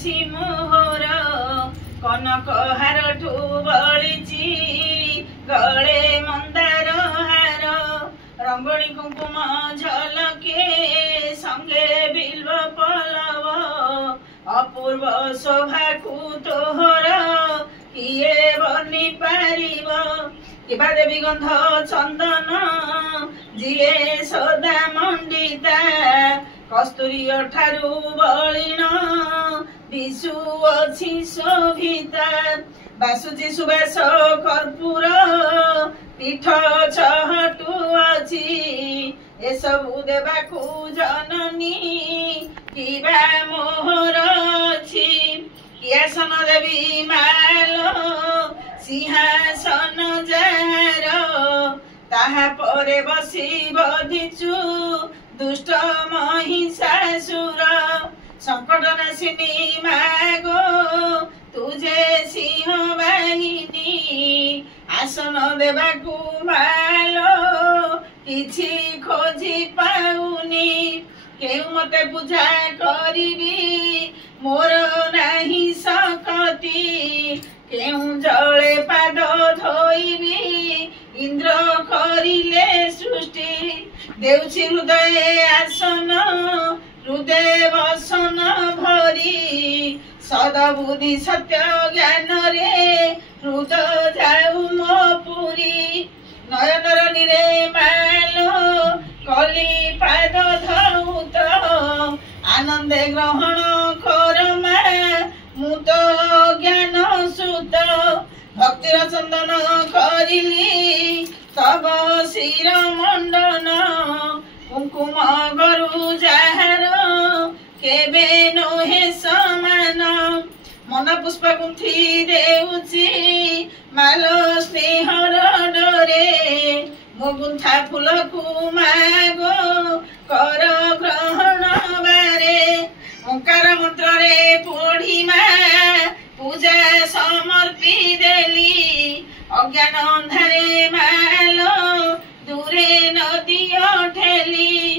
ଅଛି ମୋହର କନକ ହାରଠୁ ବଳିଛି ଗଳେ ମନ୍ଦାର ହାର ରଙ୍ଗଣୀ କୁଙ୍କୁମ ଝଲକେ ସଙ୍ଗେ ବିଲ୍ବ ପଲବ ଅପୂର୍ବ ଶୋଭାକୁ ତୋହର କିଏ ବନି ପାରିବ କିବା ଦେବୀ ଗନ୍ଧ ଚନ୍ଦନ ଯିଏ ସଦା ମଣ୍ଡିତା କସ୍ତୁରୀ ଠାରୁ ବଳିଣ ଦିଶୁଅଛି ଶୋଭିତା ବାସୁଚି ସୁବାସ କର୍ପୂର ପୀଠ ଚହଟୁ ଅଛି ଏସବୁ ଦେବାକୁ ଜନନୀ କିବା ମୋହର ଅଛି କିଆସନ ଦେବୀ ମାଲ ସିଂହାସନ ଯାହାର ତାହା ପରେ ବସି ବଧିଛୁ ଦୁଷ୍ଟ ମହିଷାସୁର संकट नाशिनी मागो तुझे सिंह बाहिनी आसन देवाकू मालो किछि खोजी पाउनी केउ मते पूजा करिबी मोर नाही सकती केउ जळे पाद धोइबी इंद्र करिले सृष्टि देउछि हृदय आसन हृदय वसन भरी सदबुद्धि सत्य ज्ञान रे हृदय जाऊ मो पुरी नयनर निरे मालो कली पाद धौत आनंदे ग्रहण करमा मुत ज्ञान सुत भक्तिर चंदन करिली तब शिर मंडन कुंकुम गरु जाहार केबे नोहे समान मन पुष्प गुंथी देउची मालो स्नेहर डोरे मो गुंथा फूल को मागो कर ग्रहण बारे ओंकार मंत्र रे पढ़िमा पूजा समर्पी देली अज्ञान अंधारे मालो दूरे नदी ठेली